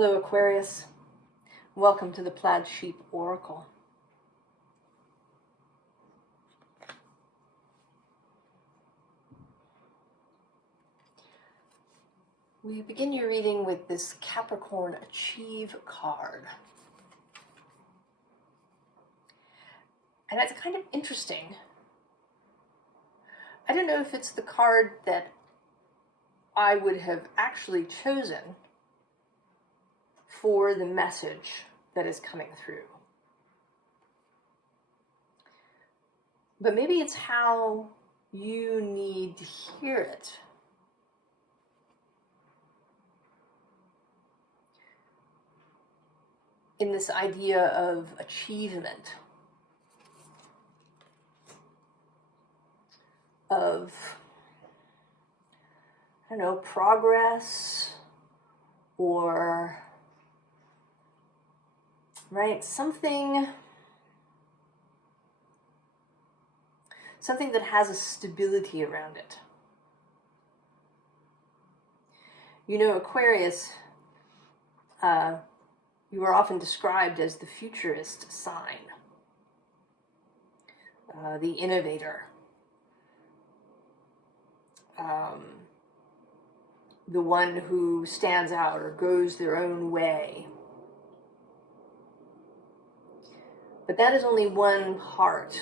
Hello Aquarius, welcome to the Plaid Sheep Oracle. We begin your reading with this Capricorn Achieve card. And it's kind of interesting. I don't know if it's the card that I would have actually chosen for the message that is coming through. But maybe it's how you need to hear it. In this idea of achievement, of, I don't know, progress, or, right, something that has a stability around it. You know, Aquarius, you are often described as the futurist sign, the innovator, the one who stands out or goes their own way. But that is only one part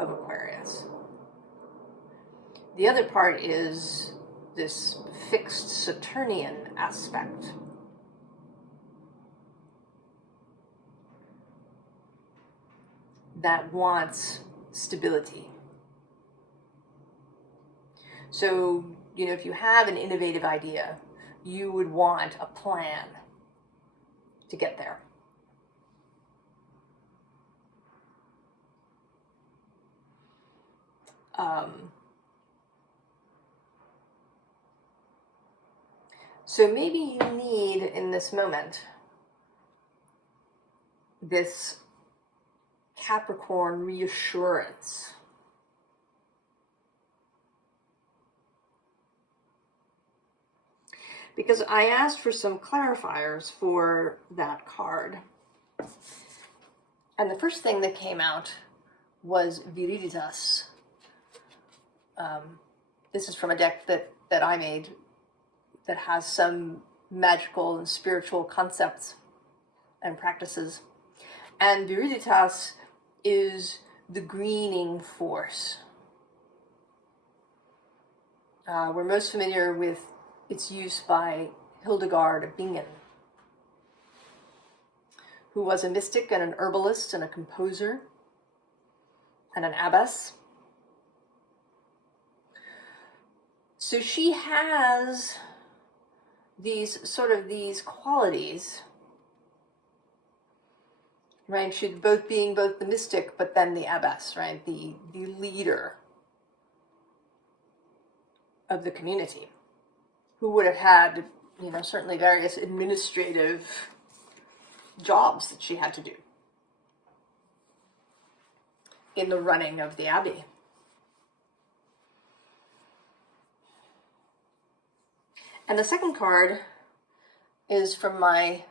of Aquarius. The other part is this fixed Saturnian aspect. That wants stability. So, you know, if you have an innovative idea, you would want a plan to get there. So maybe you need, in this moment, this Capricorn reassurance. Because I asked for some clarifiers for that card. And the first thing that came out was Viriditas. This is from a deck that I made that has some magical and spiritual concepts and practices. And Viriditas is the greening force. We're most familiar with its use by Hildegard of Bingen, who was a mystic and an herbalist and a composer and an abbess. So she has these qualities, right? She's being both the mystic, but then the abbess, right? The leader of the community, who would have had, you know, certainly various administrative jobs that she had to do in the running of the abbey. And the second card is from my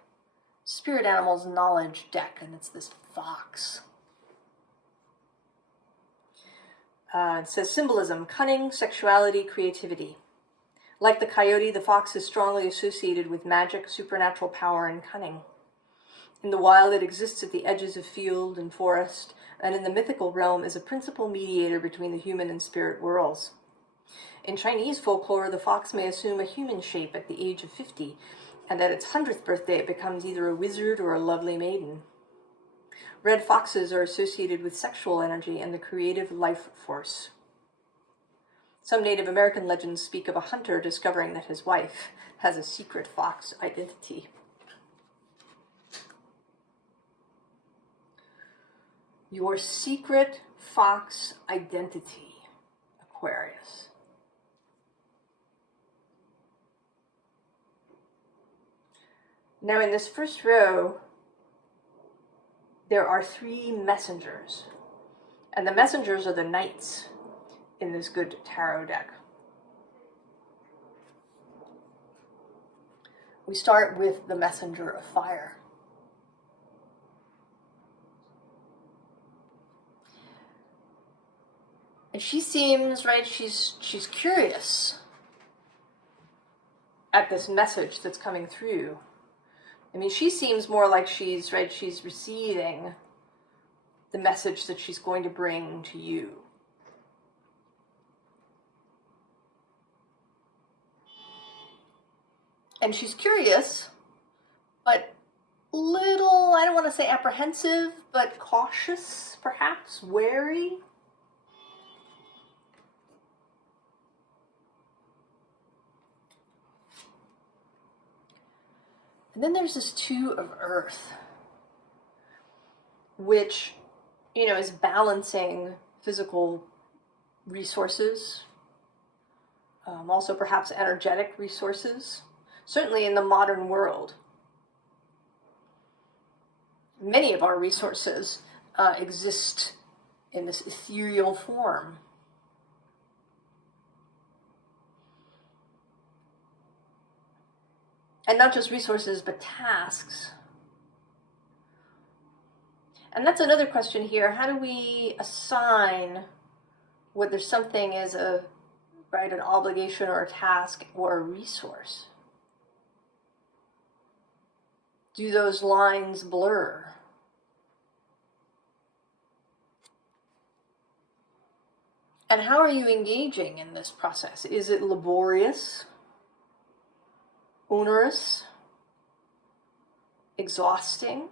Spirit Animals Knowledge deck, and it's this fox. It says symbolism: cunning, sexuality, creativity. Like the coyote, the fox is strongly associated with magic, supernatural power, and cunning. In the wild, it exists at the edges of field and forest, and in the mythical realm is a principal mediator between the human and spirit worlds. In Chinese folklore, the fox may assume a human shape at the age of 50, and at its 100th birthday it becomes either a wizard or a lovely maiden. Red foxes are associated with sexual energy and the creative life force. Some Native American legends speak of a hunter discovering that his wife has a secret fox identity. Your secret fox identity, Aquarius. Now in this first row, there are 3 messengers, and the messengers are the knights in this good tarot deck. we start with the messenger of fire. And she seems, right, she's curious at this message that's coming through. I mean, she seems more like she's receiving the message that she's going to bring to you. And she's curious, but little, I don't want to say apprehensive, but cautious, perhaps, wary. And then there's this Two of Earth, which, you know, is balancing physical resources, also perhaps energetic resources, certainly in the modern world. Many of our resources exist in this ethereal form. And not just resources, but tasks. And that's another question here. How do we assign whether something is an obligation or a task or a resource? Do those lines blur? And how are you engaging in this process? Is it laborious? Onerous, exhausting,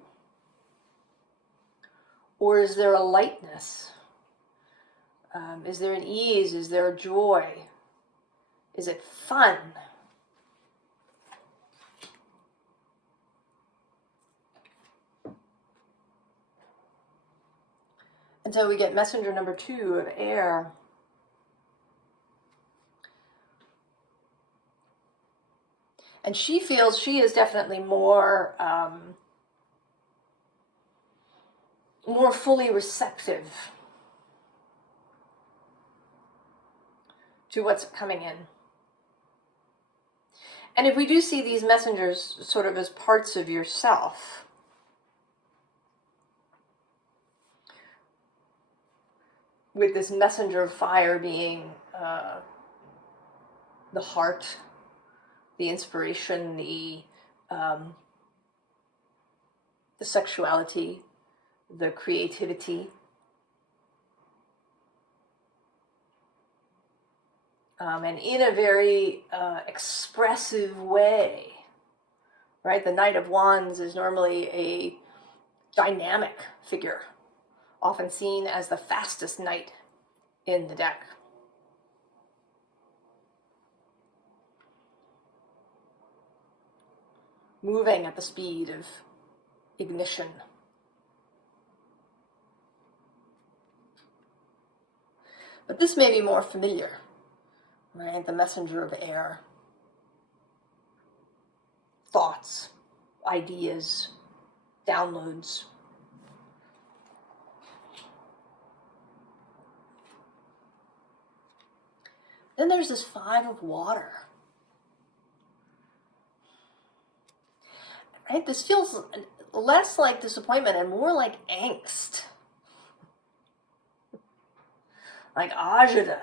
or is there a lightness? Is there an ease? Is there a joy? Is it fun? And so we get messenger number 2 of air. And she feels she is definitely more fully receptive to what's coming in. And if we do see these messengers sort of as parts of yourself, with this messenger of fire being the heart, the inspiration, the sexuality, the creativity, and in a very expressive way, right? The Knight of Wands is normally a dynamic figure, often seen as the fastest knight in the deck. Moving at the speed of ignition. But this may be more familiar, right? The messenger of air. Thoughts, ideas, downloads. Then there's this 5 of water. Right? This feels less like disappointment and more like angst. Like agita.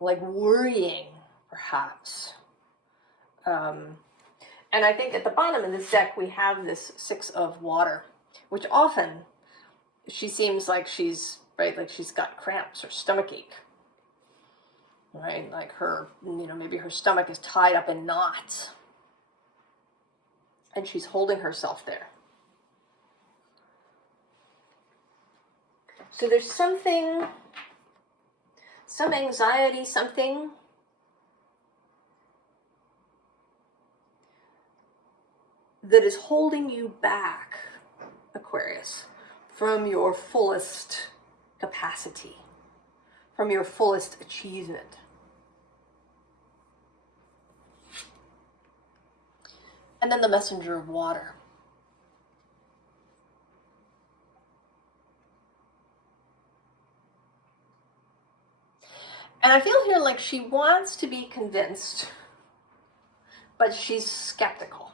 Like worrying, perhaps. And I think at the bottom of this deck we have this 6 of water, which often she seems like she's, right, like she's got cramps or stomachache. Right, like her, maybe her stomach is tied up in knots. And she's holding herself there. So there's something, some anxiety, something that is holding you back, Aquarius, from your fullest capacity, from your fullest achievement. And then the messenger of water. And I feel here like she wants to be convinced, but she's skeptical.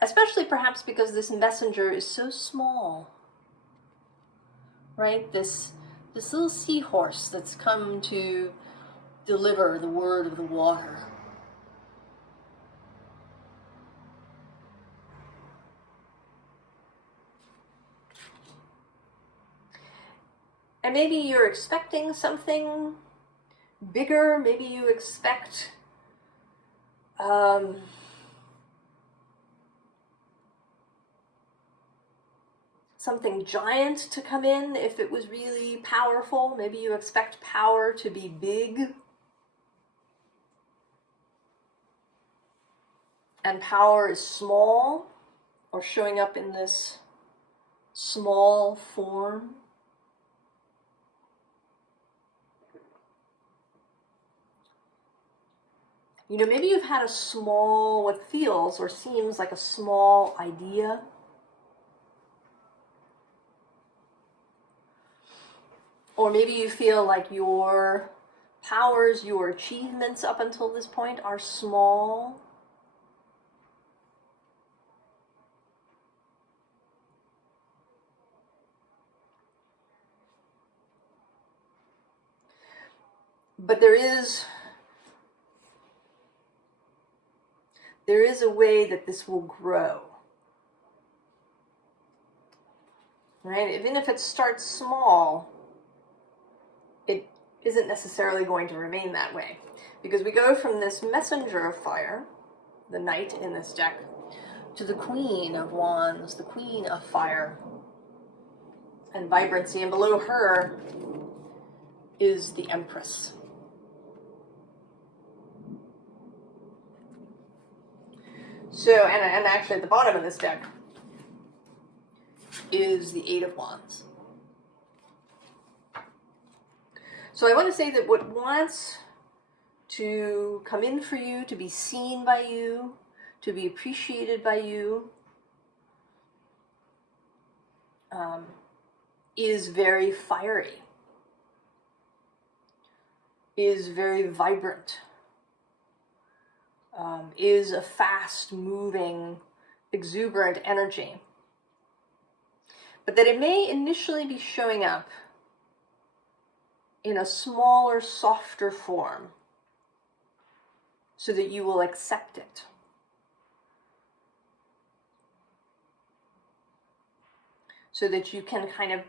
Especially perhaps because this messenger is so small, right? This little seahorse that's come to deliver the word of the water. And maybe you're expecting something bigger. Maybe you expect something giant to come in if it was really powerful. Maybe you expect power to be big. And power is small, or showing up in this small form. You know, maybe you've had a small, what feels or seems like a small idea. Or maybe you feel like your powers, your achievements up until this point are small. But there is a way that this will grow. Right? Even if it starts small, it isn't necessarily going to remain that way. Because we go from this messenger of fire, the knight in this deck, to the queen of wands, the queen of fire and vibrancy. And below her is the empress. So, and actually at the bottom of this deck is the Eight of Wands. So I want to say that what wants to come in for you, to be seen by you, to be appreciated by you, is very fiery, is very vibrant, is a fast-moving, exuberant energy. But that it may initially be showing up in a smaller, softer form so that you will accept it. So that you can kind of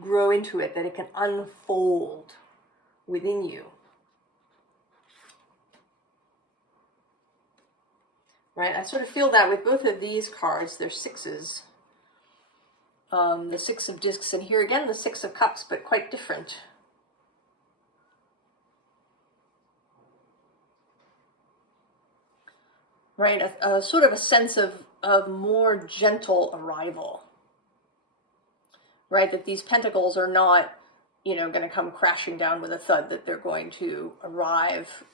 grow into it, that it can unfold within you. Right? I sort of feel that with both of these cards. They're sixes. The Six of Discs, and here again the Six of Cups, but quite different. Right? A sort of a sense of more gentle arrival. Right? That these pentacles are not, going to come crashing down with a thud, that they're going to arrive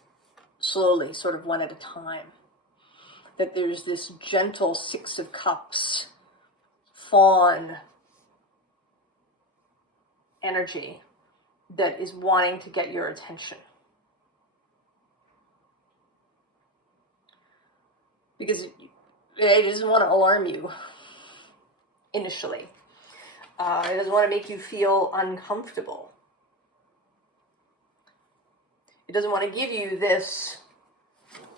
slowly, sort of one at a time. That there's this gentle Six of Cups, fawn energy that is wanting to get your attention. Because it doesn't want to alarm you initially. It doesn't want to make you feel uncomfortable. It doesn't want to give you this,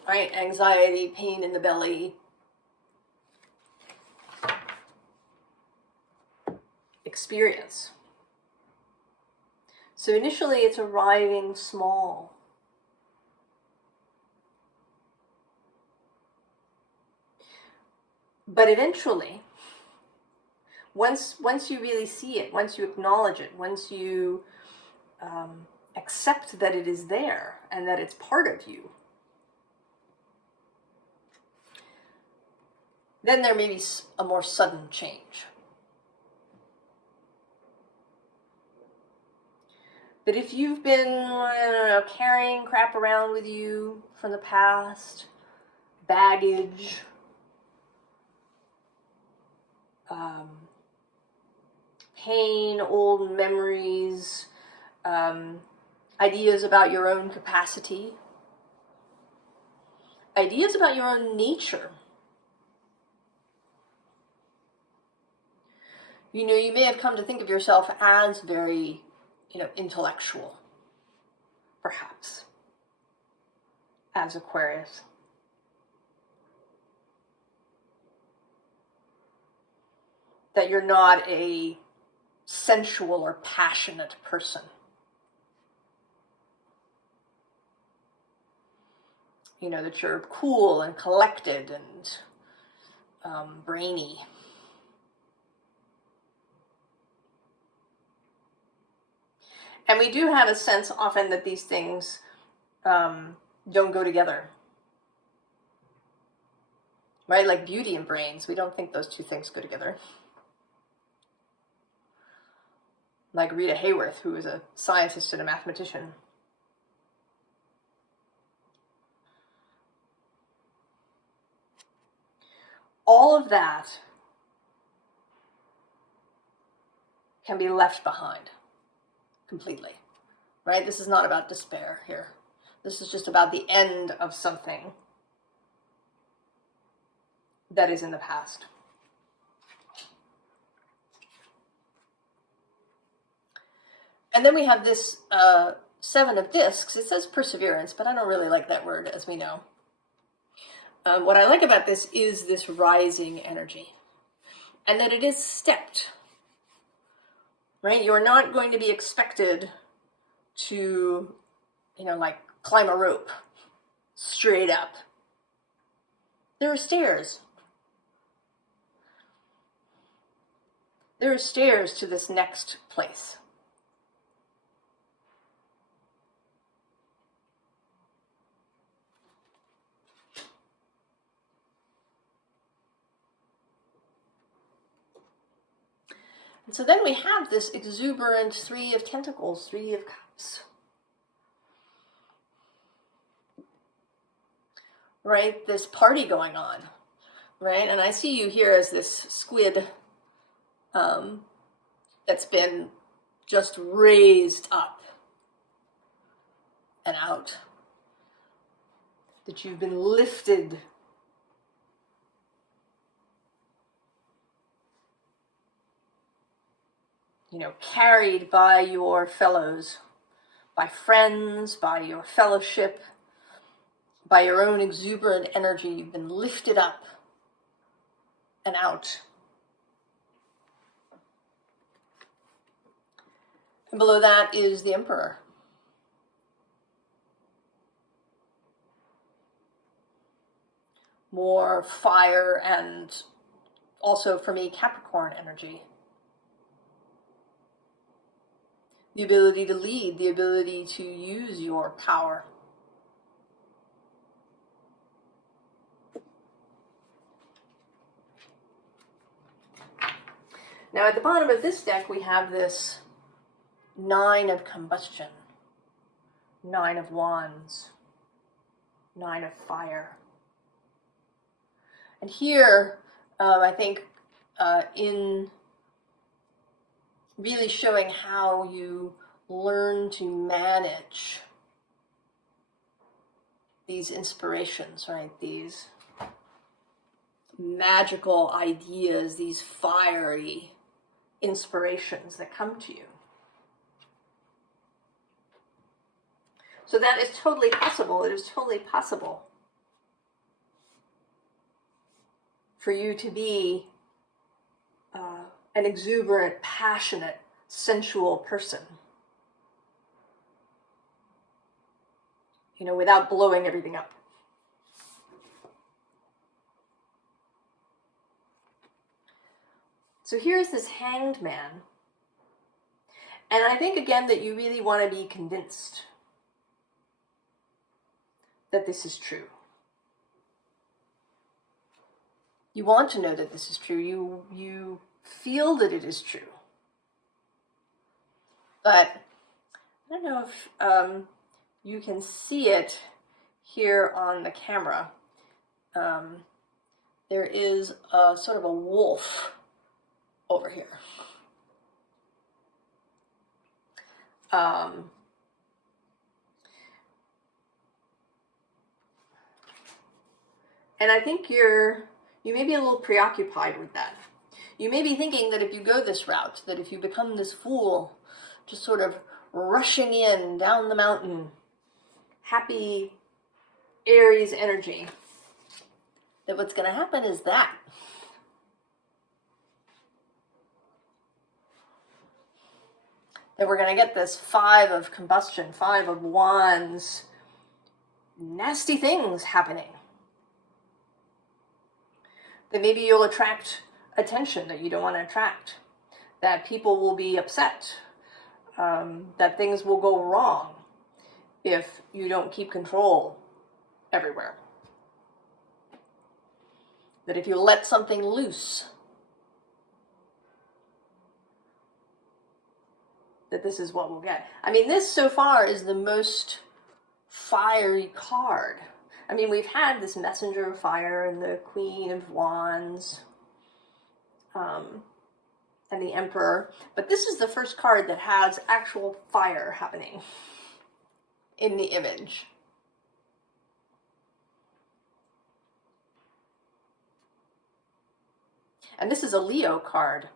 right, anxiety, pain in the belly, experience. So initially it's arriving small. But eventually, once you really see it, once you acknowledge it, once you accept that it is there and that it's part of you, then there may be a more sudden change. But if you've been, carrying crap around with you from the past, baggage, pain, old memories, ideas about your own capacity, ideas about your own nature. You know, you may have come to think of yourself as very, intellectual, perhaps, as Aquarius. That you're not a sensual or passionate person. You know, that you're cool and collected and brainy. And we do have a sense often that these things don't go together. Right? Like beauty and brains. We don't think those two things go together. Like Rita Hayworth, who is a scientist and a mathematician. All of that can be left behind completely, right? This is not about despair here. This is just about the end of something that is in the past. And then we have this 7 of discs. It says perseverance, but I don't really like that word, as we know. What I like about this is this rising energy, and that it is stepped, right? You're not going to be expected to, like climb a rope straight up. There are stairs. There are stairs to this next place. And so then we have this exuberant 3 of Pentacles, 3 of Cups. Right? This party going on. Right? And I see you here as this squid that's been just raised up and out. That you've been lifted. Carried by your fellows, by friends, by your fellowship, by your own exuberant energy. You've been lifted up and out. And below that is the Emperor. More fire and also, for me, Capricorn energy. The ability to lead, the ability to use your power. Now at the bottom of this deck we have this 9 of combustion, 9 of wands, 9 of fire. And here, I think in really showing how you learn to manage these inspirations, right? These magical ideas, these fiery inspirations that come to you. So that is totally possible. It is totally possible for you to be an exuberant, passionate, sensual person. Without blowing everything up. So here's this Hanged Man. And I think, again, that you really want to be convinced that this is true. You want to know that this is true. You feel that it is true. But I don't know if you can see it here on the camera. There is a sort of a wolf over here. And I think you may be a little preoccupied with that. You may be thinking that if you go this route, that if you become this fool, just sort of rushing in down the mountain, happy Aries energy, that what's going to happen is that we're going to get this 5 of combustion, 5 of wands, nasty things happening. That maybe you'll attract attention that you don't want to attract, that people will be upset, that things will go wrong if you don't keep control everywhere. That if you let something loose, that this is what we'll get. I mean, this so far is the most fiery card. I mean, we've had this Messenger of Fire and the Queen of Wands and the Emperor, but this is the first card that has actual fire happening in the image. And this is a Leo card.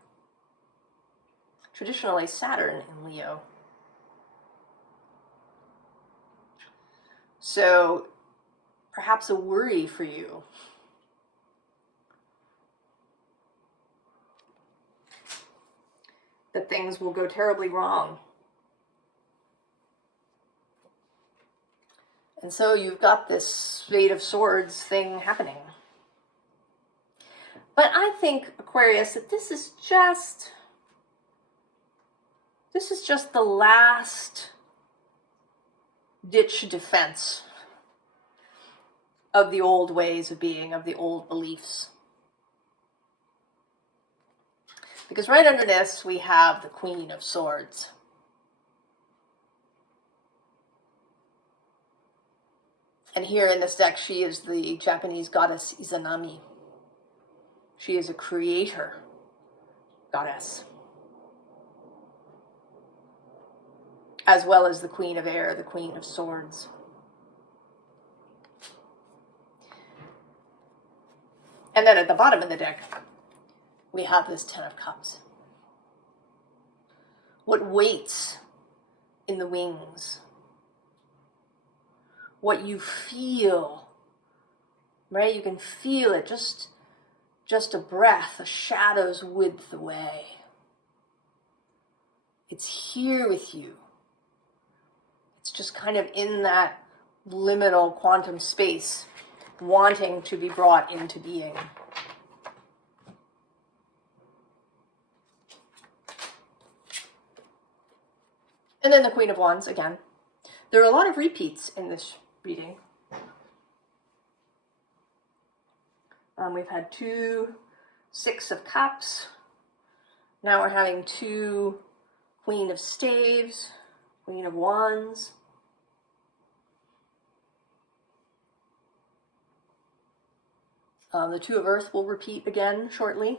Traditionally, Saturn in Leo. So, perhaps a worry for you. That things will go terribly wrong. And so you've got this Eight of Swords thing happening. But I think, Aquarius, that this is just the last ditch defense of the old ways of being, of the old beliefs. Because right under this, we have the Queen of Swords. And here in this deck, she is the Japanese goddess Izanami. She is a creator goddess. As well as the Queen of Air, the Queen of Swords. And then at the bottom of the deck, we have this Ten of Cups. What waits in the wings? What you feel, right? You can feel it, just a breath, a shadow's width away. It's here with you. It's just kind of in that liminal quantum space, wanting to be brought into being. And then the Queen of Wands again. There are a lot of repeats in this reading. We've had 2 Six of Cups. Now we're having 2 Queen of Staves, Queen of Wands. The Two of Earth will repeat again shortly.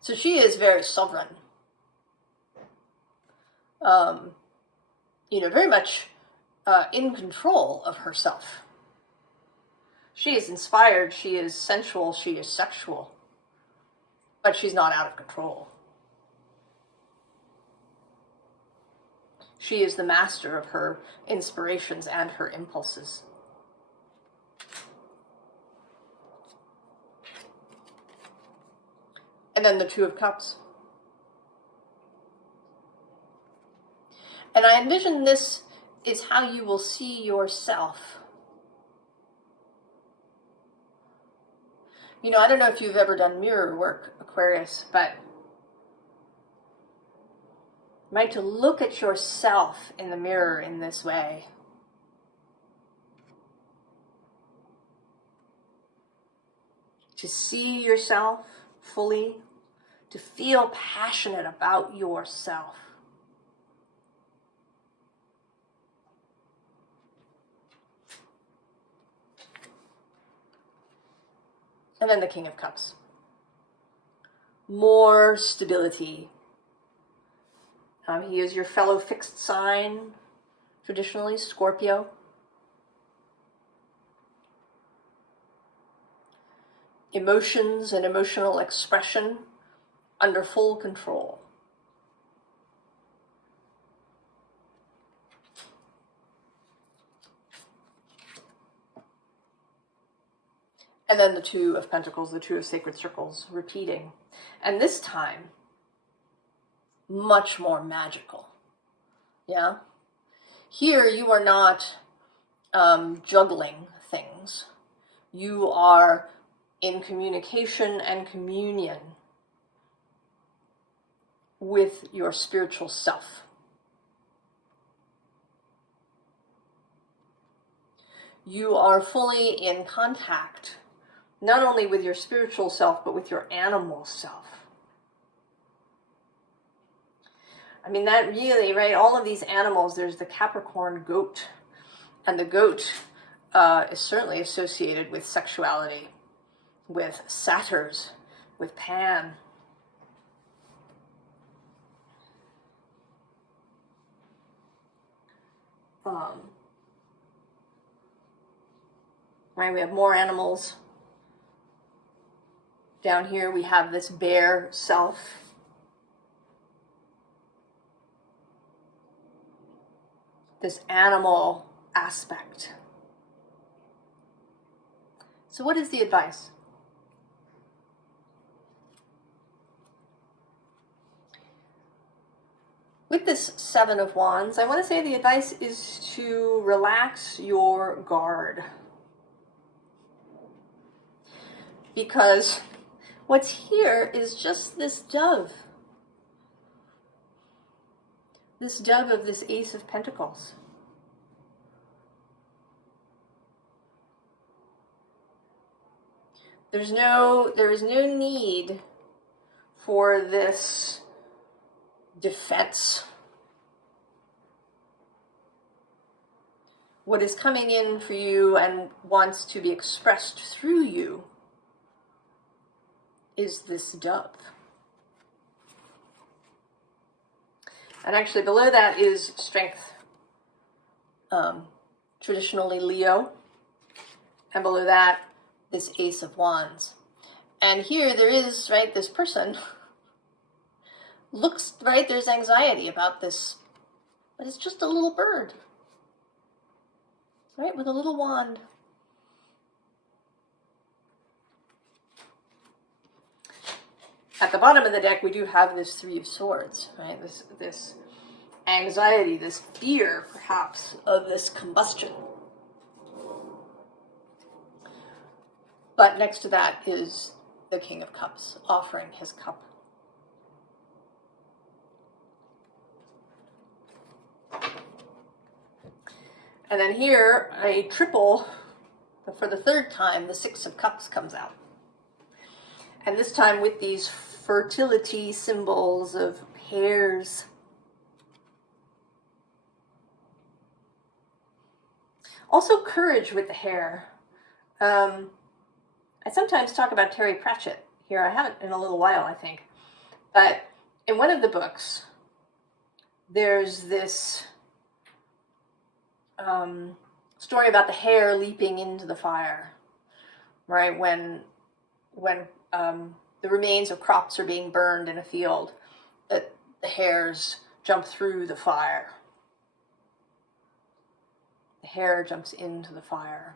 So she is very sovereign. Very much in control of herself. She is inspired, she is sensual, she is sexual, but she's not out of control. She is the master of her inspirations and her impulses. And then the Two of Cups. And I envision this is how you will see yourself. I don't know if you've ever done mirror work, Aquarius, but right, to look at yourself in the mirror in this way. To see yourself fully, to feel passionate about yourself. And then the King of Cups. More stability. He is your fellow fixed sign, traditionally, Scorpio. emotions and emotional expression under full control. And then the Two of Pentacles, the Two of Sacred Circles, repeating. And this time, much more magical. Yeah? Here you are not juggling things. You are in communication and communion with your spiritual self. You are fully in contact, not only with your spiritual self, but with your animal self. I mean, that really, right, all of these animals, there's the Capricorn goat, and the goat is certainly associated with sexuality, with satyrs, with Pan. Right, we have more animals. Down here we have this bear self. This animal aspect. So what is the advice? With this Seven of Wands, I want to say the advice is to relax your guard. Because what's here is just this dove. This dove of this Ace of Pentacles. There is no need for this defense. What is coming in for you and wants to be expressed through you is this dove. And actually below that is Strength, traditionally Leo, and below that this Ace of Wands. And here there is, right, this person looks, right, there's anxiety about this, but it's just a little bird, right, with a little wand. At the bottom of the deck, we do have this Three of Swords, right? This anxiety, this fear, perhaps, of this combustion. But next to that is the King of Cups, offering his cup. And then here, a triple, for the third time, the Six of Cups comes out. And this time with these fertility symbols of hairs. Also courage with the hair. I sometimes talk about Terry Pratchett here. I haven't in a little while, I think. But in one of the books, there's this story about the hare leaping into the fire, right? When the remains of crops are being burned in a field, that the hares jump through the fire. The hare jumps into the fire.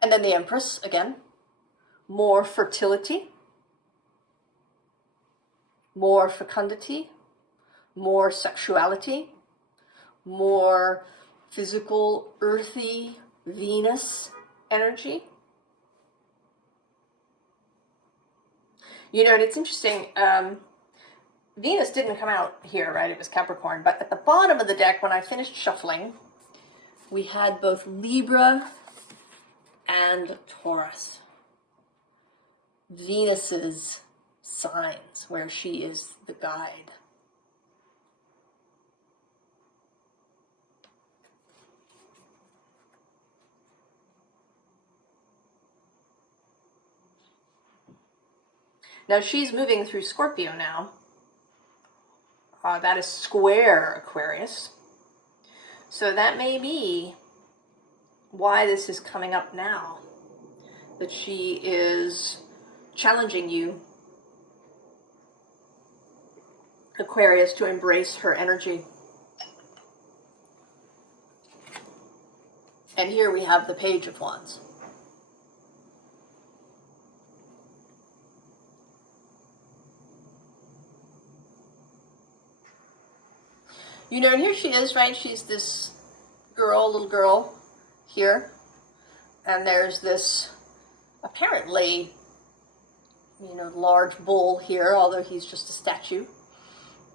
And then the Empress, again, more fertility, more fecundity, more sexuality, more physical, earthy Venus energy. You know, and it's interesting, Venus didn't come out here, right? It was Capricorn. But at the bottom of the deck, when I finished shuffling, we had both Libra and Taurus. Venus's signs, where she is the guide. Now she's moving through Scorpio now. That is square Aquarius. So that may be why this is coming up now, that she is challenging you, Aquarius, to embrace her energy. And here we have the Page of Wands. You know, and here she is, right? She's this girl, little girl here. And there's this apparently, you know, large bull here, although he's just a statue.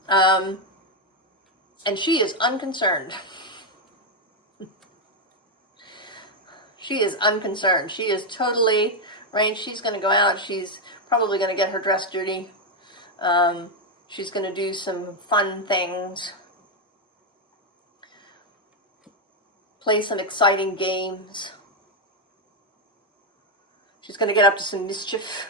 And she is unconcerned. She is unconcerned. She is totally, right? She's going to go out. She's probably going to get her dress dirty. She's going to do some fun things. Play some exciting games. She's going to get up to some mischief.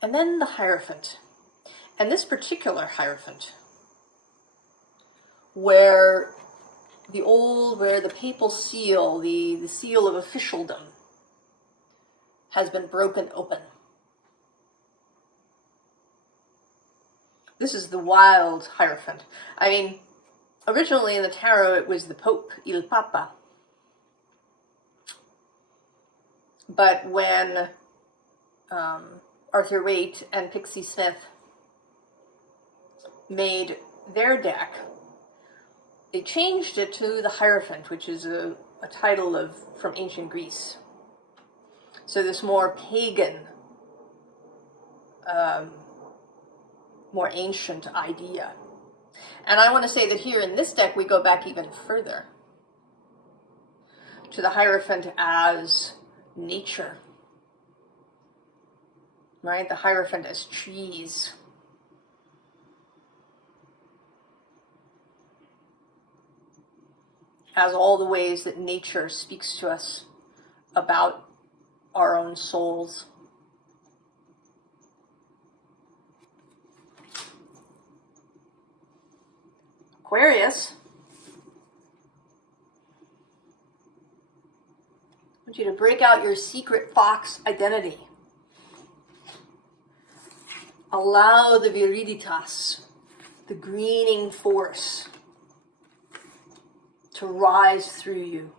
And then the Hierophant. And this particular Hierophant, where the papal seal, the seal of officialdom, has been broken open. This is the wild Hierophant. I mean, originally in the tarot it was the Pope, Il Papa. But when Arthur Waite and Pixie Smith made their deck, they changed it to the Hierophant, which is a title from ancient Greece. So this more pagan, more ancient idea. And I want to say that here in this deck we go back even further to the Hierophant as nature, right? The Hierophant as trees. As all the ways that nature speaks to us about our own souls. Aquarius, I want you to break out your secret fox identity. Allow the viriditas, the greening force, to rise through you.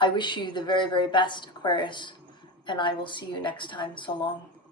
I wish you the very, very best, Aquarius, and I will see you next time. So long.